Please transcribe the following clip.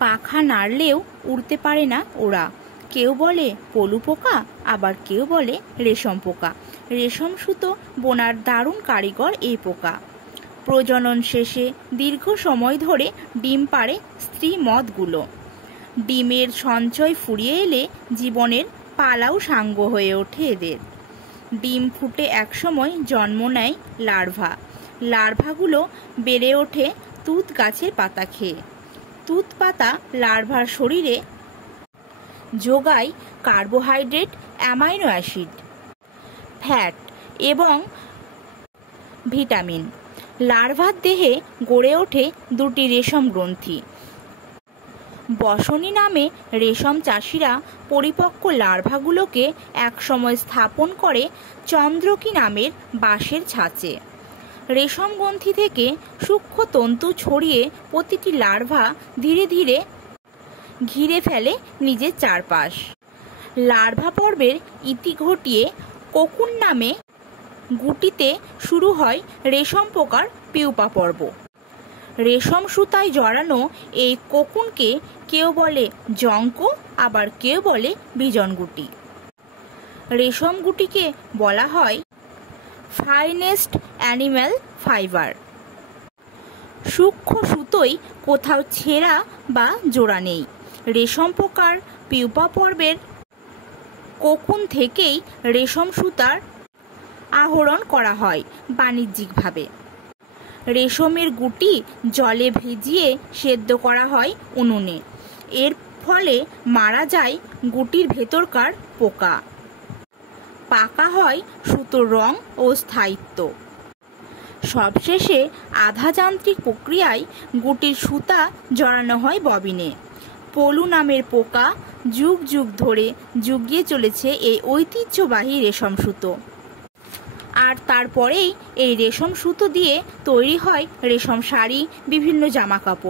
পাখা নাড়লেও উড়তে পারে না ওরা। কেউ বলে পলু পোকা, আবার কেউ বলে রেশম পোকা। রেশম সুতো বোনার দারুণ কারিগর এই পোকা। প্রজনন শেষে দীর্ঘ সময় ধরে ডিম পাড়ে স্ত্রী মদগুলো। ডিমের সঞ্চয় ফুরিয়ে এলে জীবনের পালাও সাঙ্গ হয়ে ওঠে এদের। ডিম ফুটে একসময় জন্ম নেয় লার্ভা। লার্ভাগুলো বেড়ে ওঠে তুত গাছের পাতা খেয়ে। তুত পাতা লার্ভার শরীরে যোগায় কার্বোহাইড্রেট, অ্যামাইনো অ্যাসিড, ফ্যাট এবং ভিটামিন। লার্ভার দেহে গড়ে ওঠে দুটি রেশম গ্রন্থি। বসনি নামে রেশম চাষিরা পরিপক্ক লার্ভাগুলোকে একসময় স্থাপন করে চন্দ্রকী নামের বাঁশের ছাঁচে। রেশম গ্রন্থি থেকে সূক্ষ্ম তন্তু ছড়িয়ে প্রতিটি লার্ভা ধীরে ধীরে ঘিরে ফেলে নিজের চারপাশ। লার্ভা পর্বের ইতি ঘটিয়ে কোকুন নামে গুটিতে শুরু হয় রেশম পোকার পিউপা পর্ব। রেশম সুতায় জড়ানো এই কোকুনকে কেউ বলে জঙ্ক, আবার কেউ বলে বিজন গুটি। রেশম গুটিকে বলা হয় ফাইনেস্ট অ্যানিম্যাল ফাইবার। সূক্ষ্ম সুতোয় কোথাও ছেঁড়া বা জোড়া নেই। রেশম পোকার পিউপা পর্বের কোকুন থেকেই রেশম সুতার আহরণ করা হয় বাণিজ্যিকভাবে। রেশমের গুটি জলে ভিজিয়ে সেদ্ধ করা হয় উনুনে। এর ফলে মারা যায় গুটির ভেতরকার পোকা। পাকা হয় সুতোর রং ও স্থায়িত্ব। সবশেষে আধা যান্ত্রিক প্রক্রিয়ায় গুটির সুতা জড়ানো হয় ববিনে। পলু নামের পোকা যুগ যুগ ধরে যুগিয়ে চলেছে এই ঐতিহ্যবাহী রেশম সুতো। আর তারপরেই এই রেশম সুতো দিয়ে তৈরি হয় রেশম শাড়ি, বিভিন্ন জামা কাপড়।